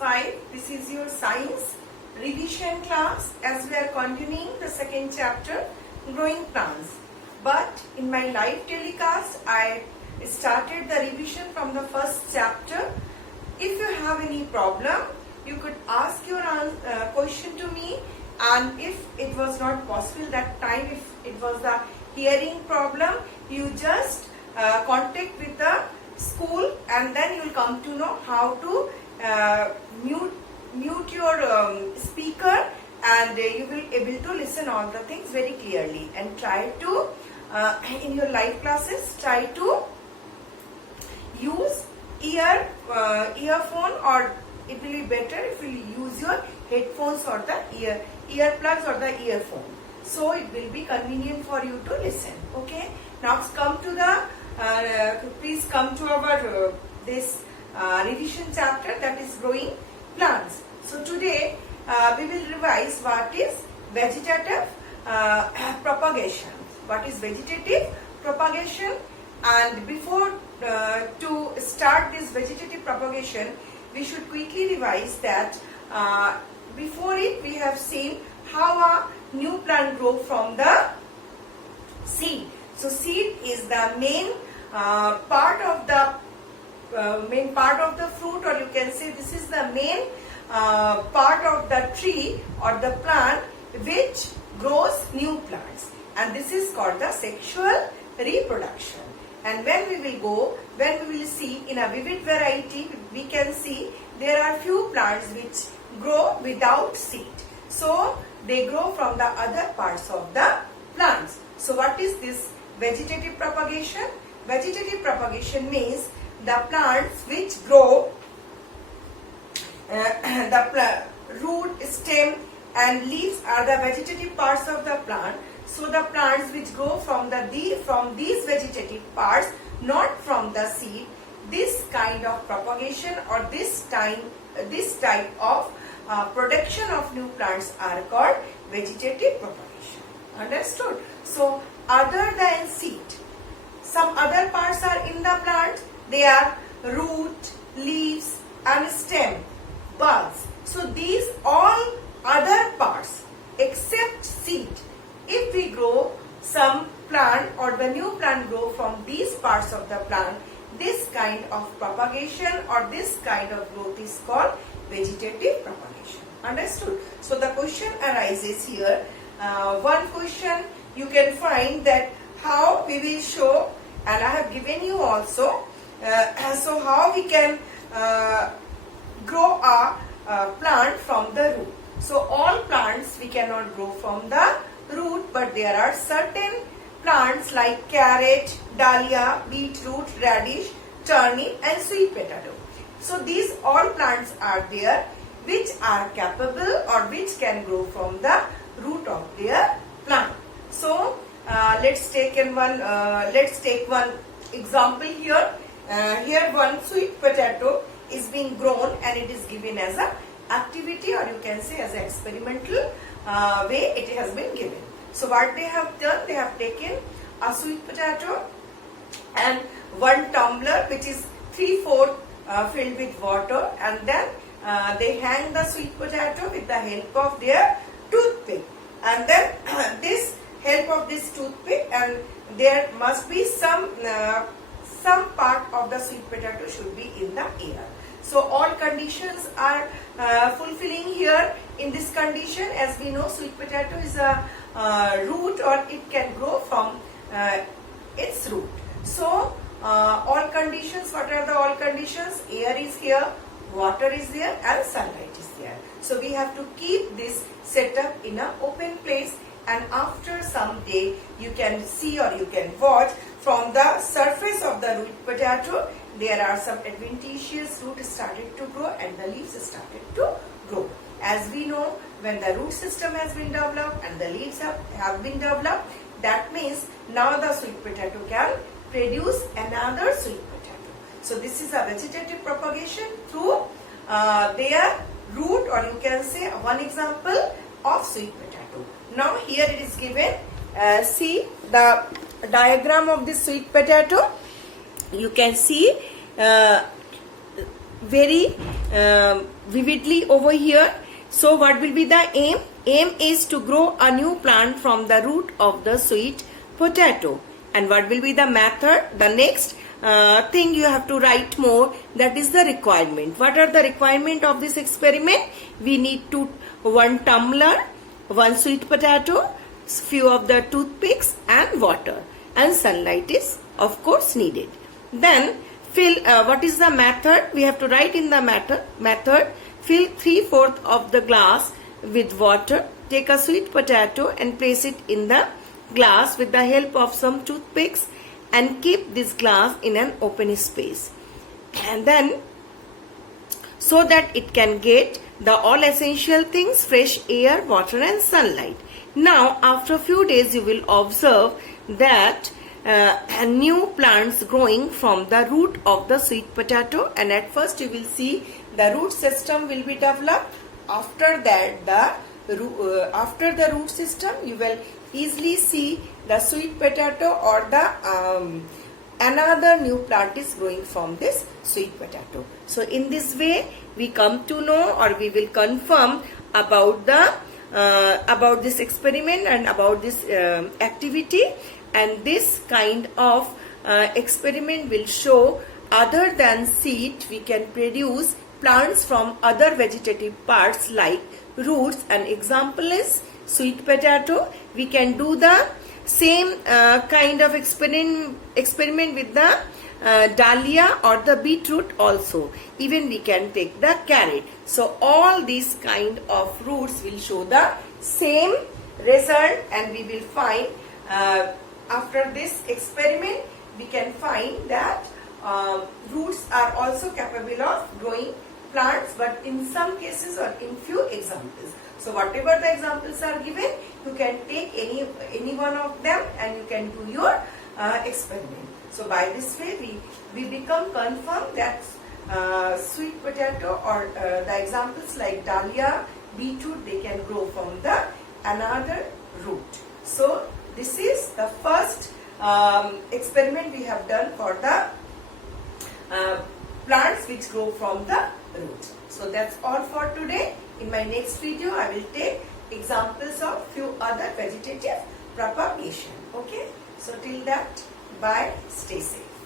5. This is your science revision class as we are continuing the second chapter, growing plants. But in my live telecast, I started the revision from the first chapter. If you have any problem, you could ask your question to me, and if it was not possible that time, if it was the hearing problem, you just contact with the school, and then you will come to know how to mute your speaker, and you will able to listen all the things very clearly, and try to in your live classes try to use earphone, or it will be better if you use your headphones or the earplugs or the earphone, so it will be convenient for you to listen. Okay, now come to the please come to our this revision chapter, that is growing plants. So today we will revise what is vegetative propagation. What is vegetative propagation? And before to start this vegetative propagation, we should quickly revise that before it we have seen how a new plant grow from the seed. So seed is the main part of the fruit, or you can say this is the main part of the tree or the plant which grows new plants, and this is called the sexual reproduction. And when we will see in a vivid variety, we can see there are few plants which grow without seed. So they grow from the other parts of the plants. So what is this vegetative propagation? Vegetative propagation means the plants which grow the root, stem and leaves are the vegetative parts of the plant. So the plants which grow from these vegetative parts, not from the seed, this kind of propagation or this type of production of new plants are called vegetative propagation. Understood? So other than seed, some other parts are in the plant. They are root, leaves and stem, buds. So these all other parts except seed, if we grow some plant or the new plant grow from these parts of the plant, this kind of propagation or this kind of growth is called vegetative propagation. Understood? So the question arises here. One question you can find that how we will show, and I have given you also, so how we can grow a plant from the root. So all plants we cannot grow from the root, but there are certain plants like carrot, dahlia, beetroot, radish, turnip and sweet potato. So these all plants are there which are capable or which can grow from the root of their plant. So let's take one example here. Here one sweet potato is being grown, and it is given as a activity, or you can say as an experimental way it has been given. So what they have done, they have taken a sweet potato and one tumbler which is 3/4 filled with water, and then they hang the sweet potato with the help of their toothpick, and then this help of this toothpick, and there must be some part of the sweet potato should be in the air. So all conditions are fulfilling here. In this condition, as we know, sweet potato is a root, or it can grow from its root. So all conditions, what are the all conditions? Air is here, water is there and sunlight is there. So we have to keep this setup in an open place, and after some day you can see or you can watch from the surface of the root potato, there are some adventitious roots started to grow and the leaves started to grow. As we know, when the root system has been developed and the leaves have been developed, that means now the sweet potato can produce another sweet potato. So this is a vegetative propagation through their root, or you can say one example of sweet potato. Now here it is given, see the diagram of this sweet potato. You can see very vividly over here. So what will be the aim? Aim is to grow a new plant from the root of the sweet potato. And what will be the method? The next thing you have to write more, that is the requirement. What are the requirement of this experiment? We need 1 tumbler, 1 sweet potato, few of the toothpicks and water, and sunlight is of course needed. Then fill, what is the method? We have to write in the method, fill 3/4 of the glass with water, take a sweet potato and place it in the glass with the help of some toothpicks and keep this glass in an open space, and then so that it can get the all essential things, fresh air, water and sunlight. Now after a few days you will observe that new plants growing from the root of the sweet potato, and at first you will see the root system will be developed. After that after the root system you will easily see the sweet potato or the another new plant is growing from this sweet potato. So in this way we come to know, or we will confirm about the about this experiment and about this activity. And this kind of experiment will show other than seed we can produce plants from other vegetative parts like roots. An example is sweet potato. We can do the same kind of experiment with the dahlia or the beetroot also. Even we can take the carrot. So all these kind of roots will show the same result, and we will find after this experiment we can find that roots are also capable of growing plants, but in some cases or in few examples. So whatever the examples are given, you can take any one of them and you can do your experiment. So by this way we become confirmed that sweet potato or the examples like dahlia, beetroot, they can grow from the another root. So this is the first experiment we have done for the plants which grow from the root. So that's all for today. In my next video I will take examples of few other vegetative propagation. Okay. So till that, bye, stay safe.